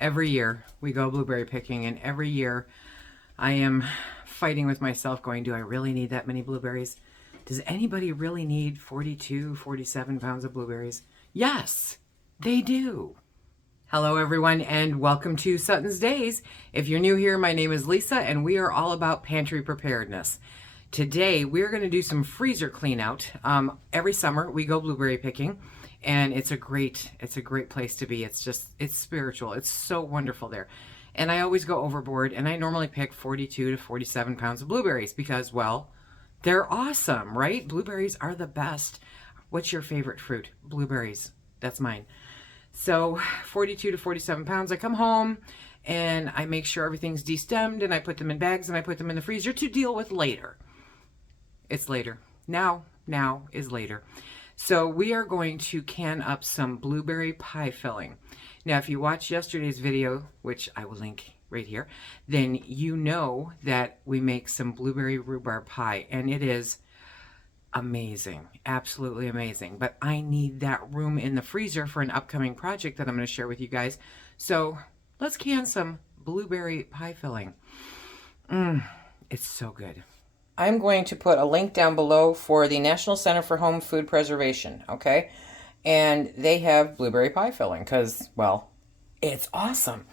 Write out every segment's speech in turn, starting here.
Every year we go blueberry picking, and every year I am fighting with myself going, do I really need that many blueberries? Does anybody really need 42, 47 pounds of blueberries? Yes, they do. Hello everyone, and welcome to SuttonsDaze. If you're new here, my name is Lisa and we are all about pantry preparedness. Today we're going to do some freezer clean out. Every summer we go blueberry picking, and it's a great place to be. It's spiritual. It's so wonderful there. And I always go overboard, and I normally pick 42 to 47 pounds of blueberries because, well, they're awesome, right? Blueberries are the best. What's your favorite fruit? Blueberries. That's mine. So 42 to 47 pounds. I come home and I make sure everything's destemmed, and I put them in bags and I put them in the freezer to deal with later. It's later. Now is later. So we are going to can up some blueberry pie filling. Now, if you watched yesterday's video, which I will link right here, then you know that we make some blueberry rhubarb pie, and it is amazing, absolutely amazing. But I need that room in the freezer for an upcoming project that I'm going to share with you guys. So let's can some blueberry pie filling. It's so good. I'm going to put a link down below for the National Center for Home Food Preservation, okay? And they have blueberry pie filling because, well, it's awesome.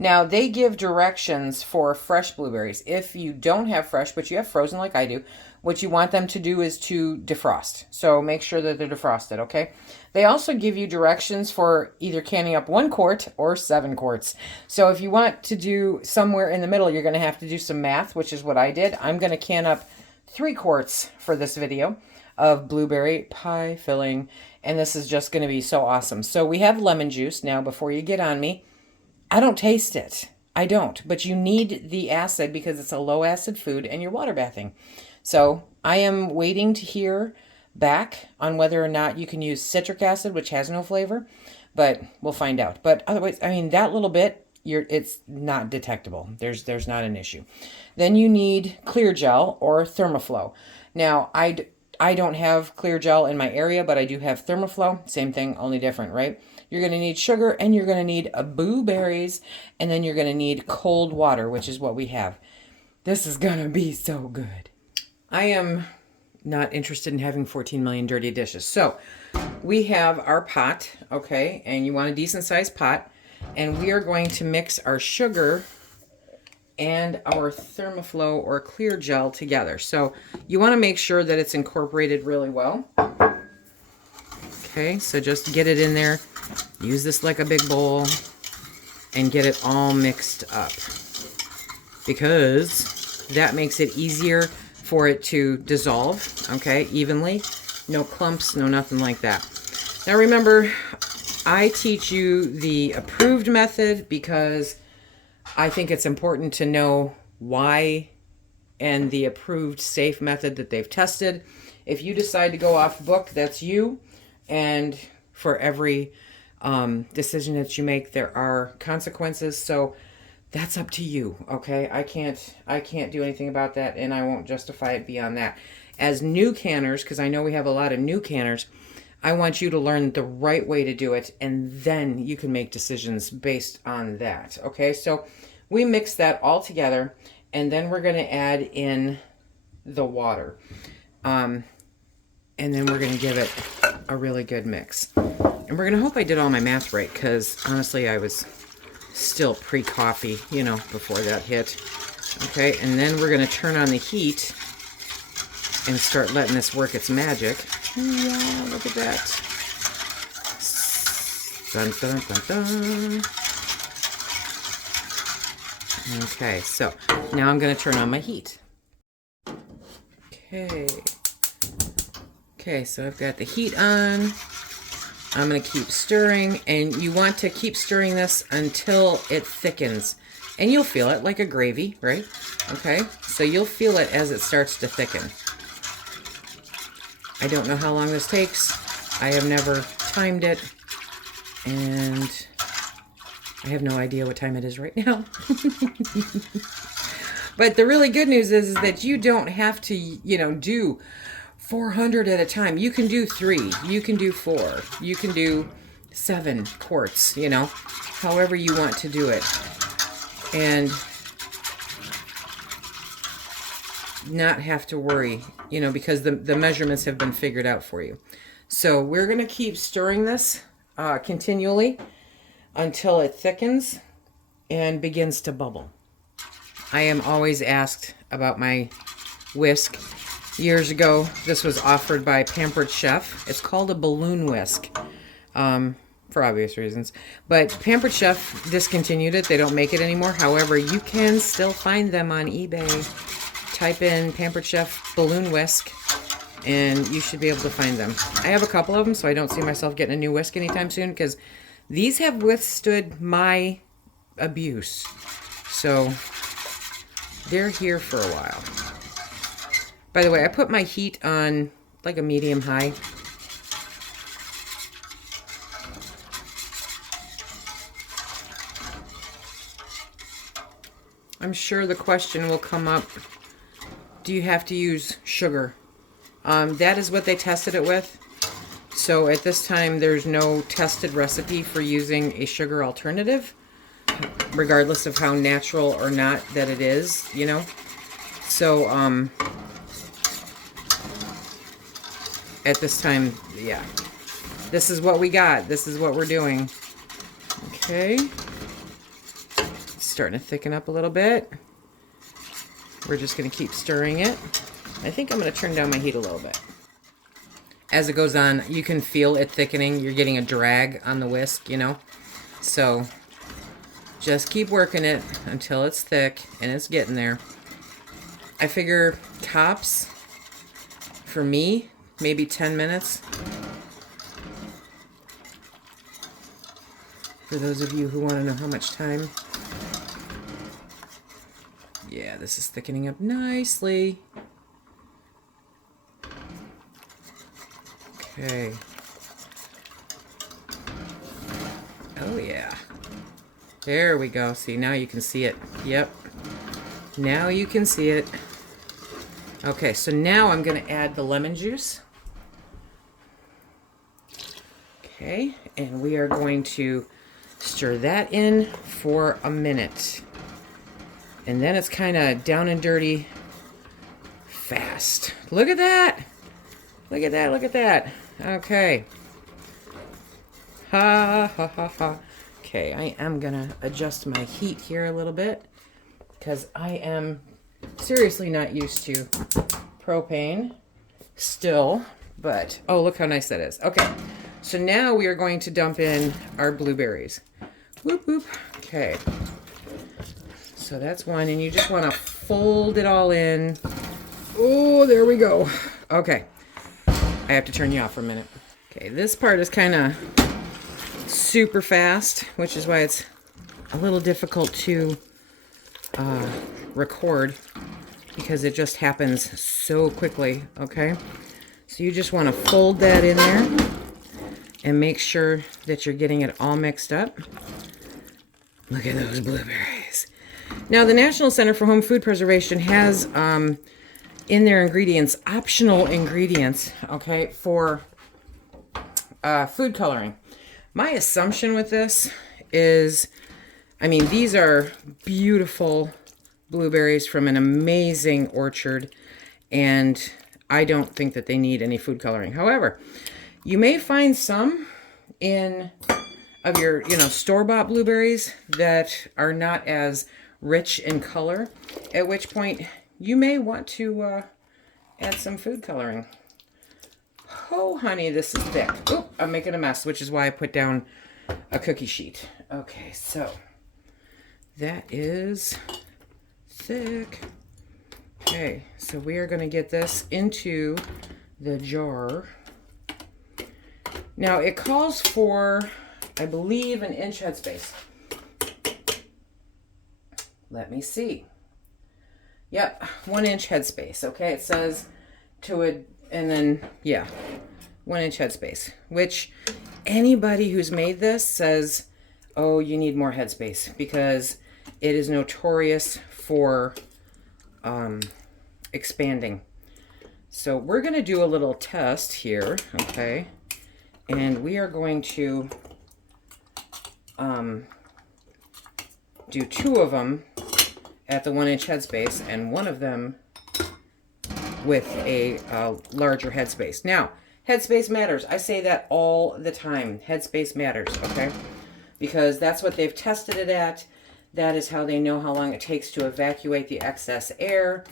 Now, they give directions for fresh blueberries. If you don't have fresh, but you have frozen like I do, what you want them to do is to defrost. So make sure that they're defrosted, okay? They also give you directions for either canning up 1 quart or 7 quarts. So if you want to do somewhere in the middle, you're going to have to do some math, which is what I did. I'm going to can up 3 quarts for this video of blueberry pie filling, and this is just going to be so awesome. So we have lemon juice. Now, before you get on me, I don't taste it. I don't, but you need the acid because it's a low acid food and you're water bathing. So I am waiting to hear back on whether or not you can use citric acid, which has no flavor, but we'll find out. But otherwise, I mean, that little bit, it's not detectable. There's not an issue. Then you need clear gel or thermoflow. Now, I don't have clear gel in my area, but I do have thermoflow. Same thing, only different, right? You're going to need sugar, and you're going to need blueberries, and then you're going to need cold water, which is what we have. This is going to be so good. I am not interested in having 14 million dirty dishes. So we have our pot, okay, and you want a decent sized pot, and we are going to mix our sugar and our thermoflow or clear gel together. So you want to make sure that it's incorporated really well. Okay, so just get it in there. Use this like a big bowl and get it all mixed up, because that makes it easier for it to dissolve, okay, evenly. No clumps, no nothing like that. Now remember, I teach you the approved method because I think it's important to know why and the approved safe method that they've tested. If you decide to go off book, that's you. And for every decision that you make, there are consequences. So that's up to you, okay? I can't do anything about that, and I won't justify it beyond that. As new canners, because I know we have a lot of new canners, I want you to learn the right way to do it, and then you can make decisions based on that, okay? So we mix that all together, and then we're going to add in the water. And then we're going to give it a really good mix. And we're going to hope I did all my math right, because honestly, I was still pre-coffee, you know, before that hit. Okay, and then we're going to turn on the heat and start letting this work its magic. Yeah, look at that. Dun, dun, dun, dun. Okay, so now I'm going to turn on my heat. Okay, so I've got the heat on. I'm going to keep stirring, and you want to keep stirring this until it thickens. And you'll feel it like a gravy, right? Okay, so you'll feel it as it starts to thicken. I don't know how long this takes. I have never timed it, and I have no idea what time it is right now. But the really good news is that you don't have to, you know, do 400 at a time. You can do 3, you can do 4, you can do 7 quarts, you know, however you want to do it. And not have to worry, you know, because the measurements have been figured out for you. So we're going to keep stirring this continually until it thickens and begins to bubble. I am always asked about my whisk. Years ago, this was offered by Pampered Chef. It's called a balloon whisk, for obvious reasons. But Pampered Chef discontinued it. They don't make it anymore. However, you can still find them on eBay. Type in Pampered Chef balloon whisk, and you should be able to find them. I have a couple of them, so I don't see myself getting a new whisk anytime soon, because these have withstood my abuse. So they're here for a while. By the way, I put my heat on like a medium high. I'm sure the question will come up, do you have to use sugar? That is what they tested it with. So at this time, there's no tested recipe for using a sugar alternative, regardless of how natural or not that it is, you know. So at this time, yeah, this is what we got. This is what we're doing. Okay. It's starting to thicken up a little bit. We're just going to keep stirring it. I think I'm going to turn down my heat a little bit. As it goes on, you can feel it thickening. You're getting a drag on the whisk, you know. So just keep working it until it's thick, and it's getting there. I figure tops, for me, maybe 10 minutes. For those of you who want to know how much time. Yeah, this is thickening up nicely. Okay. Oh, yeah. There we go. See, now you can see it. Yep. Now you can see it. Okay, so now I'm going to add the lemon juice. Okay, and we are going to stir that in for a minute. And then it's kind of down and dirty fast. Look at that. Look at that. Look at that. Okay. Ha, ha, ha, ha. Okay, I am going to adjust my heat here a little bit, because I am seriously not used to propane still. But, oh, look how nice that is. Okay, so now we are going to dump in our blueberries. Whoop, whoop. Okay. So that's one, and you just want to fold it all in. Oh, there we go. Okay. I have to turn you off for a minute. Okay, this part is kind of super fast, which is why it's a little difficult to record, because it just happens so quickly, okay? So you just want to fold that in there and make sure that you're getting it all mixed up. Look at those blueberries. Now, the National Center for Home Food Preservation has in their ingredients, optional ingredients, okay, for food coloring. My assumption with this is, I mean, these are beautiful blueberries from an amazing orchard, and I don't think that they need any food coloring. However, you may find some of your, you know, store-bought blueberries that are not as rich in color, at which point you may want to add some food coloring. Oh, honey, this is thick. Oop, I'm making a mess, which is why I put down a cookie sheet. Okay, so that is thick. Okay, so we are going to get this into the jar. Now, it calls for, I believe, an inch headspace. Let me see. Yep, 1 inch headspace. Okay, it says to it, and then, yeah, 1 inch headspace, which anybody who's made this says, oh, you need more headspace, because it is notorious for expanding. So we're going to do a little test here, okay? And we are going to do 2 of them at the 1-inch headspace and 1 of them with a larger headspace. Now, headspace matters. I say that all the time. Headspace matters, okay? Because that's what they've tested it at. That is how they know how long it takes to evacuate the excess air.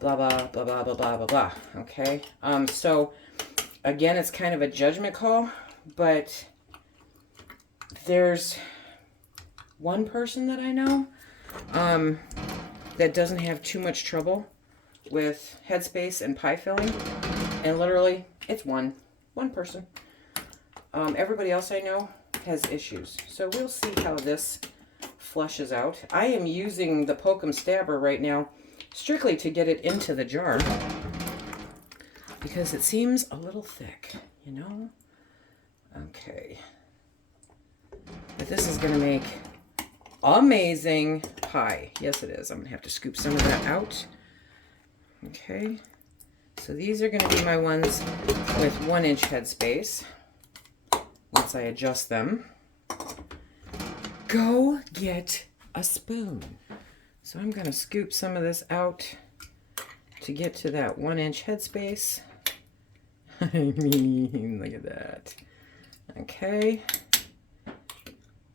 Blah, blah, blah, blah, blah, blah, blah, blah. Okay? So, again, it's kind of a judgment call, but there's one person that I know that doesn't have too much trouble with headspace and pie filling. And literally, it's one person. Everybody else I know has issues. So we'll see how this flushes out. I am using the Pokem Stabber right now strictly to get it into the jar because it seems a little thick, you know? Okay. But this is going to make amazing pie. Yes, it is. I'm going to have to scoop some of that out. Okay. So these are going to be my ones with 1-inch headspace. Once I adjust them. Go get a spoon. So I'm going to scoop some of this out to get to that 1-inch headspace. I mean, look at that. Okay.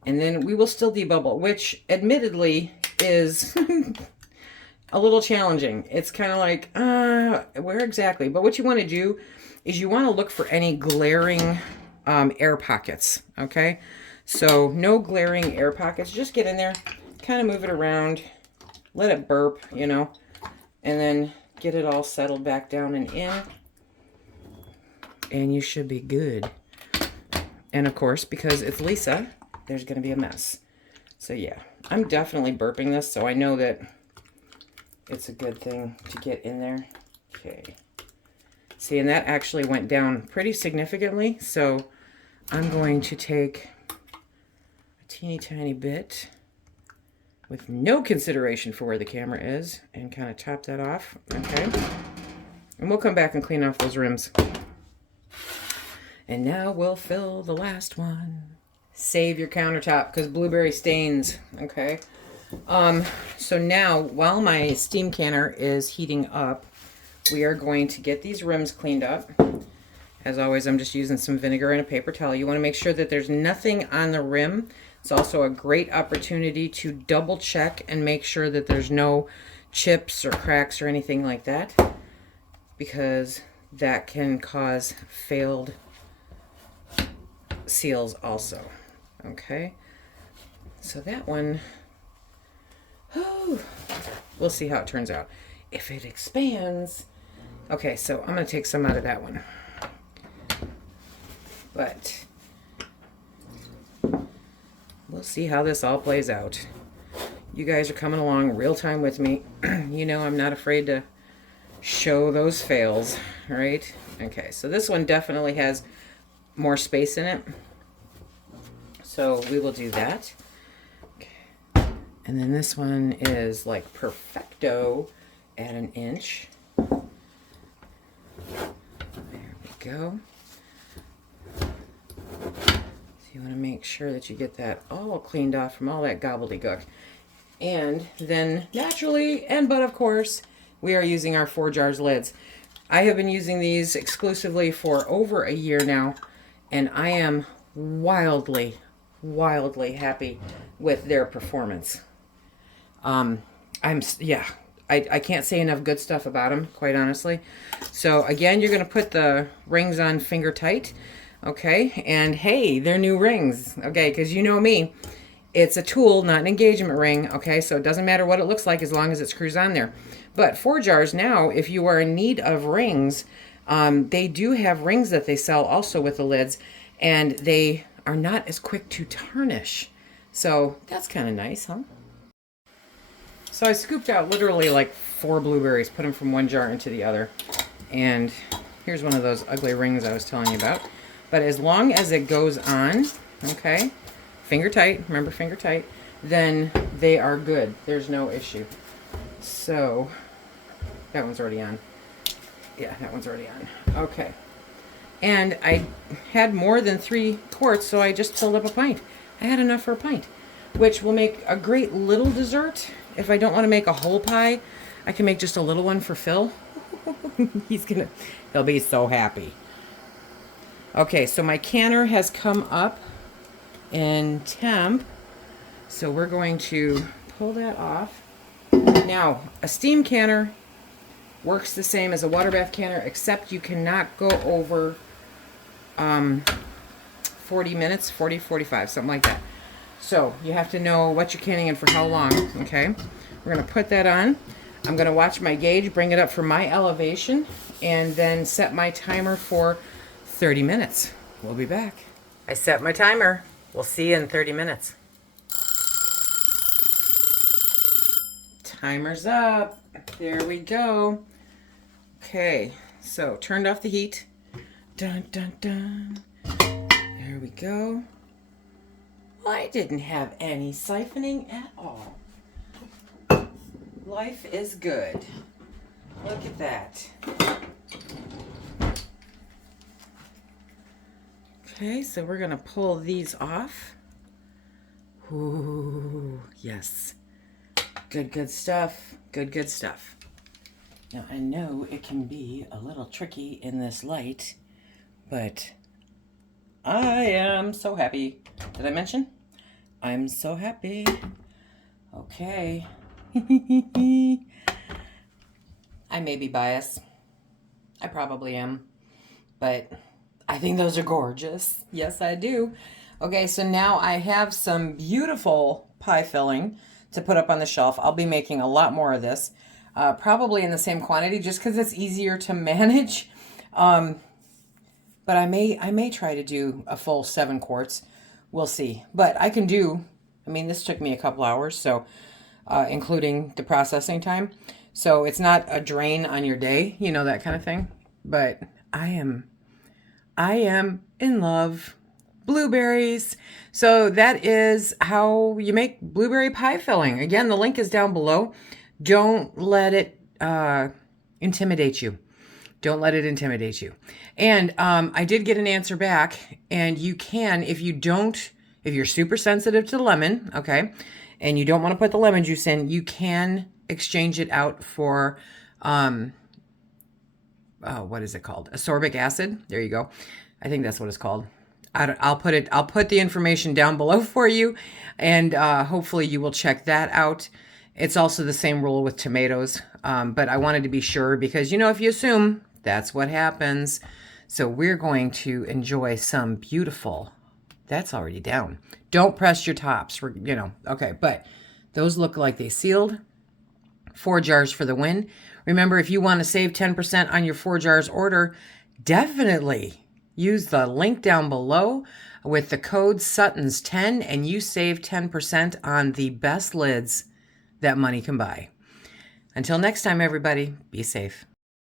And then we will still debubble, which admittedly is a little challenging. It's kind of like, where exactly? But what you want to do is you want to look for any glaring air pockets, okay? So no glaring air pockets. Just get in there, kind of move it around, let it burp, you know, and then get it all settled back down and in. And you should be good. And of course, because it's Lisa, there's going to be a mess. So yeah, I'm definitely burping this, so I know that it's a good thing to get in there. Okay. See, and that actually went down pretty significantly, so I'm going to take a teeny tiny bit with no consideration for where the camera is and kind of top that off, okay? And we'll come back and clean off those rims. And now we'll fill the last one. Save your countertop because blueberry stains, okay? So now, while my steam canner is heating up, we are going to get these rims cleaned up. As always, I'm just using some vinegar and a paper towel. You want to make sure that there's nothing on the rim. It's also a great opportunity to double check and make sure that there's no chips or cracks or anything like that, because that can cause failed seals also. Okay, so that one, we'll see how it turns out. If it expands, okay, so I'm going to take some out of that one. But we'll see how this all plays out. You guys are coming along real time with me. You know I'm not afraid to show those fails, right? Okay, so this one definitely has more space in it. So we will do that. Okay. And then this one is like perfecto at 1 inch. There we go. So you want to make sure that you get that all cleaned off from all that gobbledygook. And then naturally, but of course, we are using our 4 jars lids. I have been using these exclusively for over a year now, and I am wildly happy with their performance. I can't say enough good stuff about them, quite honestly. So again, you're going to put the rings on finger tight, okay? And hey, they're new rings, okay? Because you know me, it's a tool, not an engagement ring, okay? So it doesn't matter what it looks like as long as it screws on there. But 4 jars now, if you are in need of rings, they do have rings that they sell also with the lids, and they are not as quick to tarnish. So that's kind of nice, huh? So I scooped out literally like 4 blueberries, put them from one jar into the other. And here's one of those ugly rings I was telling you about. But as long as it goes on, okay, finger tight, remember finger tight, then they are good. There's no issue. So that one's already on. Yeah, that one's already on. Okay. And I had more than 3 quarts, so I just filled up a pint. I got enough for a pint, which will make a great little dessert. If I don't want to make a whole pie, I can make just a little one for Phil. He'll be so happy. Okay, so my canner has come up in temp, so we're going to pull that off. Now, a steam canner works the same as a water bath canner, except you cannot go over 40 minutes, 40, 45, something like that. So you have to know what you're canning in for how long, okay? We're going to put that on. I'm going to watch my gauge, bring it up for my elevation, and then set my timer for 30 minutes. We'll be back. I set my timer. We'll see you in 30 minutes. Timer's up. There we go. Okay, so turned off the heat. Dun, dun, dun. There we go. Well, I didn't have any siphoning at all. Life is good. Look at that. Okay, so we're going to pull these off. Ooh, yes. Good stuff. Good stuff. Now, I know it can be a little tricky in this light, but I am so happy. Did I mention? I'm so happy. Okay. I may be biased. I probably am. But I think those are gorgeous. Yes, I do. Okay, so now I have some beautiful pie filling to put up on the shelf. I'll be making a lot more of this. Probably in the same quantity just because it's easier to manage. But I may try to do a full 7 quarts. We'll see. But I can do, I mean, this took me a couple hours, so including the processing time. So it's not a drain on your day, you know, that kind of thing. But I am in love. Blueberries. So that is how you make blueberry pie filling. Again, the link is down below. Don't let it intimidate you. Don't let it intimidate you. And I did get an answer back, and you can, if you're super sensitive to the lemon, okay, and you don't want to put the lemon juice in, you can exchange it out for, what is it called? Ascorbic acid. There you go. I think that's what it's called. I'll put the information down below for you, and hopefully you will check that out. It's also the same rule with tomatoes, but I wanted to be sure because, you know, if you assume, that's what happens. So we're going to enjoy some beautiful, that's already down. Don't press your tops, you know, okay, but those look like they sealed. 4 jars for the win. Remember, if you want to save 10% on your 4 jars order, definitely use the link down below with the code SuttonsDaze, and you save 10% on the best lids that money can buy. Until next time, everybody, be safe.